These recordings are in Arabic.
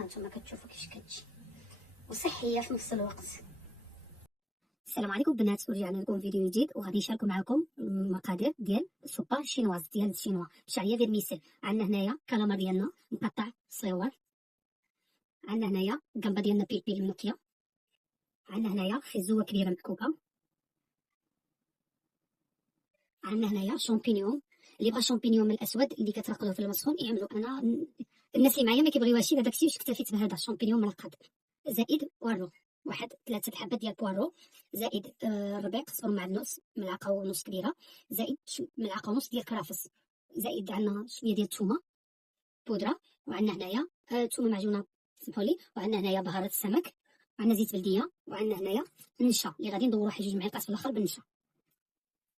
هانتوما كتشوفوا كيفاش كتجي وصحيه في نفس الوقت. السلام عليكم بنات، ورجعنا لكم فيديو جديد وغادي نشارك معكم المقادير ديال السوبا شينواز ديال الشينوا بشعريه فيرميسيل. عندنا هنايا كالامار ديالنا مقطع صغيور، عندنا هنايا الجمبه ديالنا بيبي مقيه، عندنا هنايا خيزوه كبيره مكوكه، عندنا هنايا شامبينيون. اللي بغى شامبينيون من الاسود اللي كترقدوا في المسخون يعملوا. انا الناس اللي معايا ما كيبغيوهاش هذاك الشيء، واش اكتفيت بهذا شامبينيون مرقد، زائد بوارو، واحد 3 حبات ديال بوارو، زائد ربيع صغر معدنوس ملعقه ونص كبيره، زائد ملعقه ونص ديال كرافس، زائد عندنا شويه ديال الثومه بودره، وعندنا هنايا ثومه معجونه سمحوا لي، وعندنا هنايا بهارات السمك، وعندنا زيت بلديه، وعندنا هنايا النشا اللي غادي ندوروا واحد 2 معالق في الاخر بالنشا.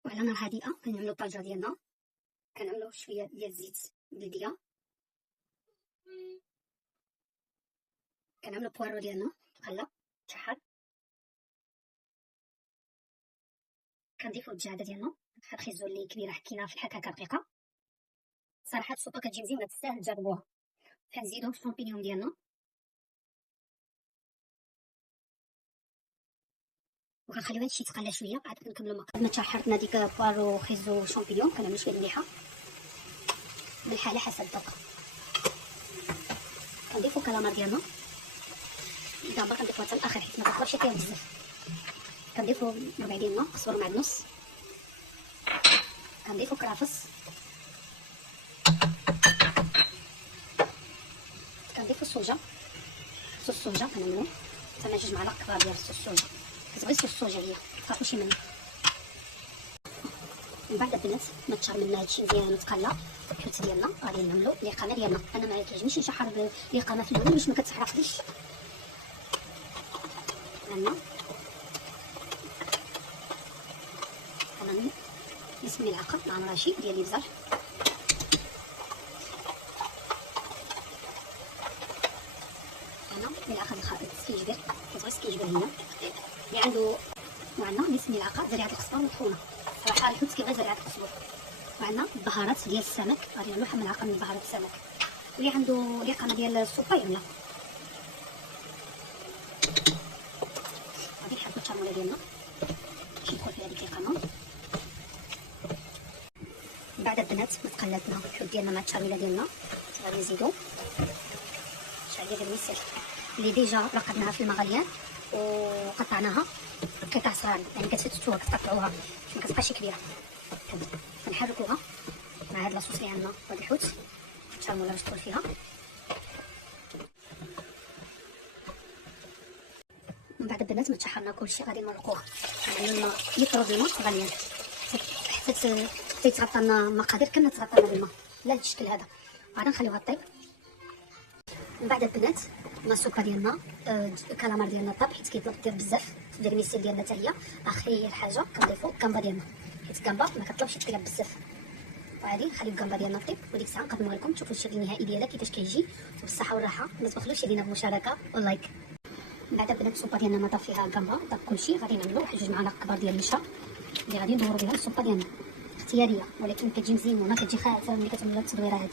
وعلى نار هادئه كنعملوا الطاجه ديالنا، كنعملوا شويه ديال الزيت بلديه، كنعملوا بوارو ديالنا مقلى تشحر، كنضيفوا الدجاجه ديالنا بحال خيزو اللي كبيره حكينا في الحكاكه دقيقه. صراحه السوبه كتجي مزيانه تستاهل تجربوها. كنزيدوا الشامبينيون ديالنا وكنخليو هادشي يتقلى شويه، عاد كنكملوا بعد ما تشحرتنا ديك بوارو خيزو شامبينيون كنعملوا شويه المليحه ملح على حسب الذوق. كنضيفوا كالامار ديالنا دابا كنضيفوها حتى الاخر حيت ما كتطلبش فيها بزاف. كنضيفوا ربع ديالنا قزبر معدنوس، كنضيفوا كرافس، كنضيفوا الصوجه، صوص الصوجه كنعملو حتى 2 معالق كبار ديال صوص الصوجه، كتبغي صوص الصوجه هي متخافوش منه. من بعد البنات ما تشار منا هادشي مزيان وتقلى الحوت ديالنا غادي نعملو الاقامه ديالنا. انا ما كيعجبنيش نشحر الاقامه في الاول باش ما كتحرقليش. عندنا كمان نص ملعقه مع مراشي ديال الابزار، هنا ملعقه ديال الخليط سكينجبير كتبغي سكينجبير هنا اللي عنده، وعندنا نص ملعقه زريعه القزبر مطحونه، صراحه الحوت كيبغي زريعه القزبر. وعندنا البهارات ديال السمك غادي نعملو 1 ملعقه من بهارات السمك، واللي عنده الاقامه ديال السوبا يعملها. غادي نحركو الترموله ديالنا باش يدخل فيها ديك الاقامه. من بعد البنات ما تقلاتنا الحوت ديالنا مع التشارميله ديالنا غادي نزيدو شعريه ديال المسير اللي ديجا رقدناها في الماء غليان وقطعناها قطع صغار، يعني كتفتوها كتقطعوها باش ما كتبقاش كبيره. كنحركوها مع هاد لاصوص اللي عندنا وهاد الحوت الترموله باش تدخل فيها. من بعد البنات ما تشحرنا كلشي غادي نمرقوها، نعملو لنا لتر ديال الماء غليان حتى يتغطى لنا المقادير كامله، تغطى لنا بالماء لا هاد الشكل هذا، غادي نخليوها طيب. من بعد البنات ما السوبا ديالنا الكالامار ديالنا طاب حيت كيطلب دير بزاف في الفيرميسيل ديالنا حتى هي. اخر حاجه كنضيفو الكامبا ديالنا حيت الكامبا ما كطلبش تطيب بزاف، وغادي نخليو الكامبا ديالنا طيب وديك الساعه نقدموا لكم تشوفوا الشكل النهائي ديالها كيفاش كيجي. وبالصحه والراحه ما تبخلوش علينا بمشاركه ولايك. من بعد البنات السوبا ديالنا ما طاب فيها الكامبا طاب كلشي، غادي نعملو 1 معالق كبار ديال النشا اللي غادي ندورو بها السوبا ديالنا، اختياريه ولكن كتجي مزيونه كتجي خايفه ملي كتعملوا التدويره هذه.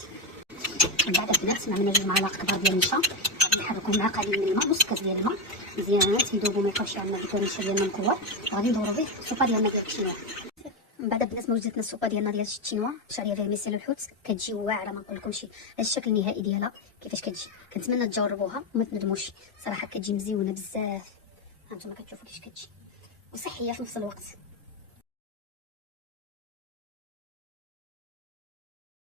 من بعد البنات عملنا 2 معالق كبار ديال النشا، غادي نحركو مع قليل من الماء، نص كاس ديال الماء مزيان تيذوبوا ما يبقاوش عندنا ديك النشا ديالنا مكور، وغادي ندورو به السوبا ديالنا ديال الشينوا. من بعد البنات ما وجدتنا السوبا ديالنا ديال الشينوا بشعريه فيرميسيل الحوت كتجي واعره ما نقولكمش هذا الشكل النهائي ديالها كيفاش كتجي. كنتمنى تجربوها وما تندموش، صراحه كتجي مزيونه بزاف. هانتوما كتشوفوا كيفاش كتجي وصحيه في نفس الوقت.